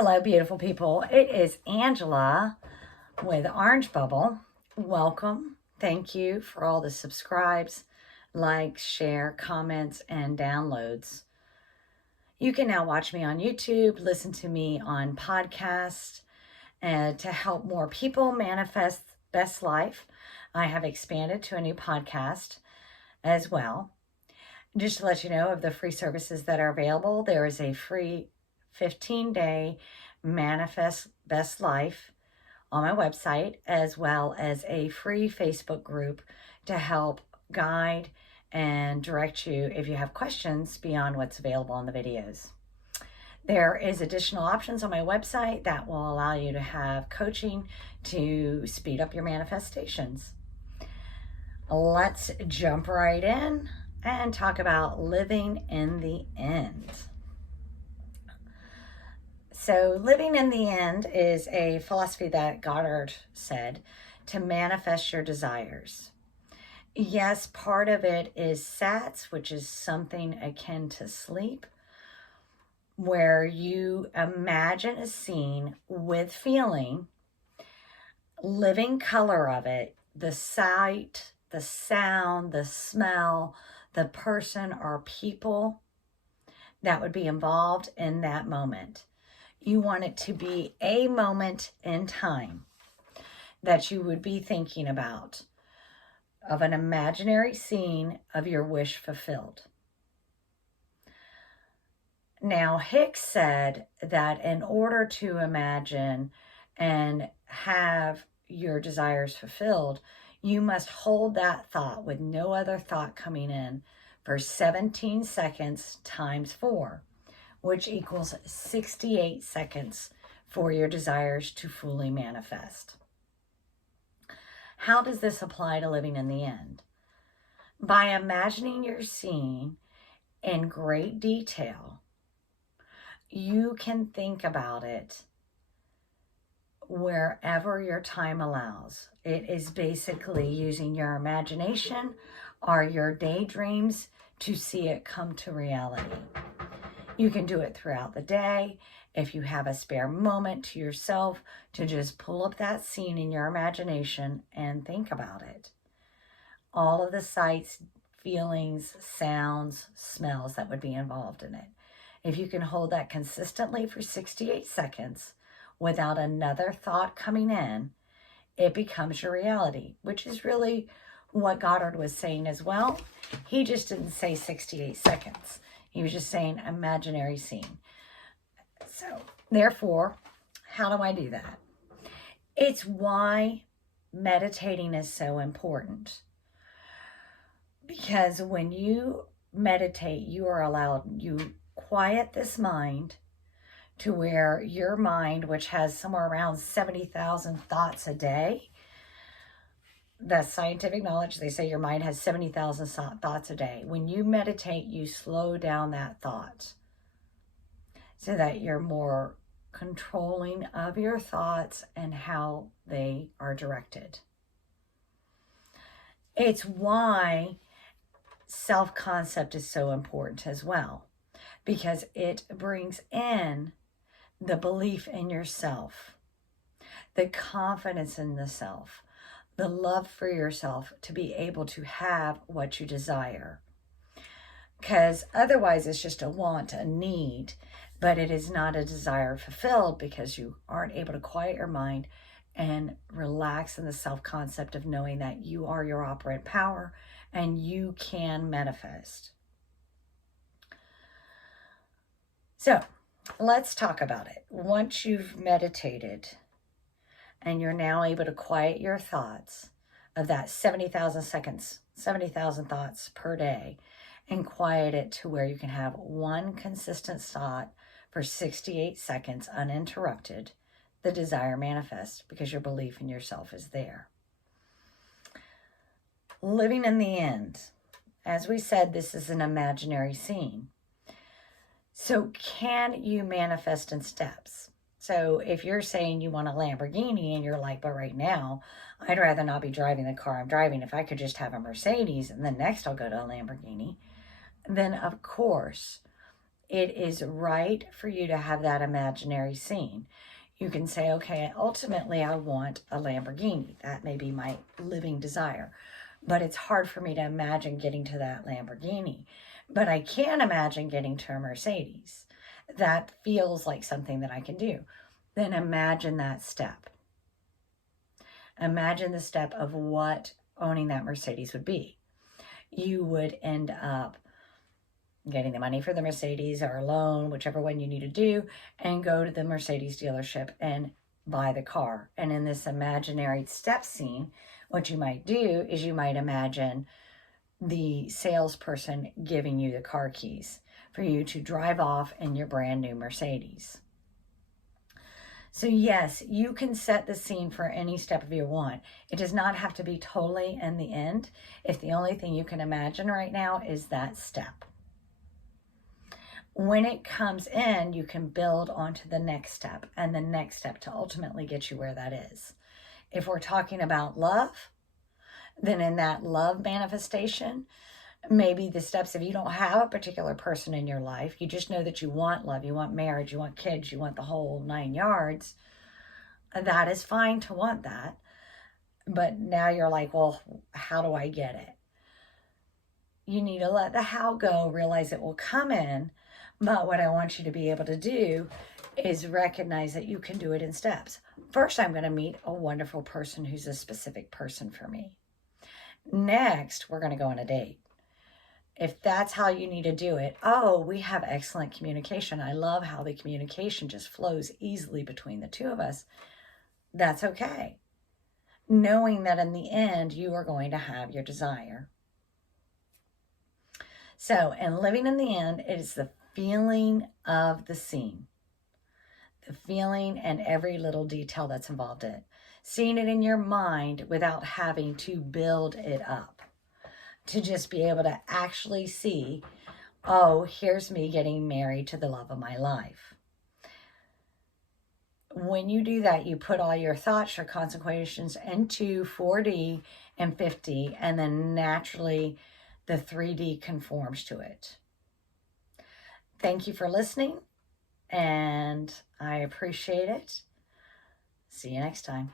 Hello, beautiful people. It is Angela with Orange Bubble. Welcome. Thank you for all the subscribes, likes, share, comments, and downloads. You can now watch me on YouTube, listen to me on podcasts, and to help more people manifest best life. I have expanded to a new podcast as well. Just to let you know of the free services that are available, there is a free 15-day Manifest Best Life on my website, as well as a free Facebook group to help guide and direct you if you have questions beyond what's available in the videos. There is additional options on my website that will allow you to have coaching to speed up your manifestations. Let's jump right in and talk about living in the end. So living in the end is a philosophy that Goddard said to manifest your desires. Yes, part of it is SATS, which is something akin to sleep, where you imagine a scene with feeling, living color of it, the sight, the sound, the smell, the person or people that would be involved in that moment. You want it to be a moment in time that you would be thinking about, of an imaginary scene of your wish fulfilled. Now, Hicks said that in order to imagine and have your desires fulfilled, you must hold that thought with no other thought coming in for 17 seconds times 4. Which equals 68 seconds for your desires to fully manifest. How does this apply to living in the end? By imagining your scene in great detail, you can think about it wherever your time allows. It is basically using your imagination or your daydreams to see it come to reality. You can do it throughout the day. If you have a spare moment to yourself, to just pull up that scene in your imagination and think about it. All of the sights, feelings, sounds, smells that would be involved in it. If you can hold that consistently for 68 seconds without another thought coming in, it becomes your reality, which is really what Goddard was saying as well. He just didn't say 68 seconds. He was just saying imaginary scene. So, therefore, how do I do that? It's why meditating is so important. Because when you meditate, you quiet this mind to where your mind, which has somewhere around 70,000 thoughts a day, that's scientific knowledge. They say your mind has 70,000 thoughts a day. When you meditate, you slow down that thought so that you're more controlling of your thoughts and how they are directed. It's why self-concept is so important as well, because it brings in the belief in yourself, the confidence in the self, the love for yourself to be able to have what you desire. Because otherwise it's just a want, a need, but it is not a desire fulfilled because you aren't able to quiet your mind and relax in the self-concept of knowing that you are your operant power and you can manifest. So let's talk about it. Once you've meditated, and you're now able to quiet your thoughts of that 70,000 seconds, 70,000 thoughts per day, and quiet it to where you can have one consistent thought for 68 seconds uninterrupted, the desire manifests because your belief in yourself is there. Living in the end. As we said, this is an imaginary scene. So can you manifest in steps? So if you're saying you want a Lamborghini and you're like, but right now, I'd rather not be driving the car I'm driving. If I could just have a Mercedes and then next I'll go to a Lamborghini, then of course it is right for you to have that imaginary scene. You can say, okay, ultimately I want a Lamborghini. That may be my living desire. But it's hard for me to imagine getting to that Lamborghini. But I can imagine getting to a Mercedes. That feels like something that I can do. Then imagine that step. Imagine the step of what owning that Mercedes would be. You would end up getting the money for the Mercedes or a loan, whichever one you need to do, and go to the Mercedes dealership and buy the car. And in this imaginary step scene, what you might do is you might imagine the salesperson giving you the car keys for you to drive off in your brand new Mercedes. So yes, you can set the scene for any step of your want. It does not have to be totally in the end if the only thing you can imagine right now is that step. When it comes in, you can build onto the next step and the next step to ultimately get you where that is. If we're talking about love, then in that love manifestation, maybe the steps, if you don't have a particular person in your life, you just know that you want love, you want marriage, you want kids, you want the whole 9 yards, that is fine to want that. But now you're like, well, how do I get it? You need to let the how go, realize it will come in. But what I want you to be able to do is recognize that you can do it in steps. First, I'm going to meet a wonderful person who's a specific person for me. Next, we're going to go on a date. If that's how you need to do it, oh, we have excellent communication. I love how the communication just flows easily between the two of us. That's okay. Knowing that in the end, you are going to have your desire. So, in living in the end, it is the feeling of the scene. The feeling and every little detail that's involved in it. Seeing it in your mind without having to build it up. To just be able to actually see, oh, here's me getting married to the love of my life. When you do that, you put all your thoughts, your consequences into 4D and 50, and then naturally the 3D conforms to it. Thank you for listening, and I appreciate it. See you next time.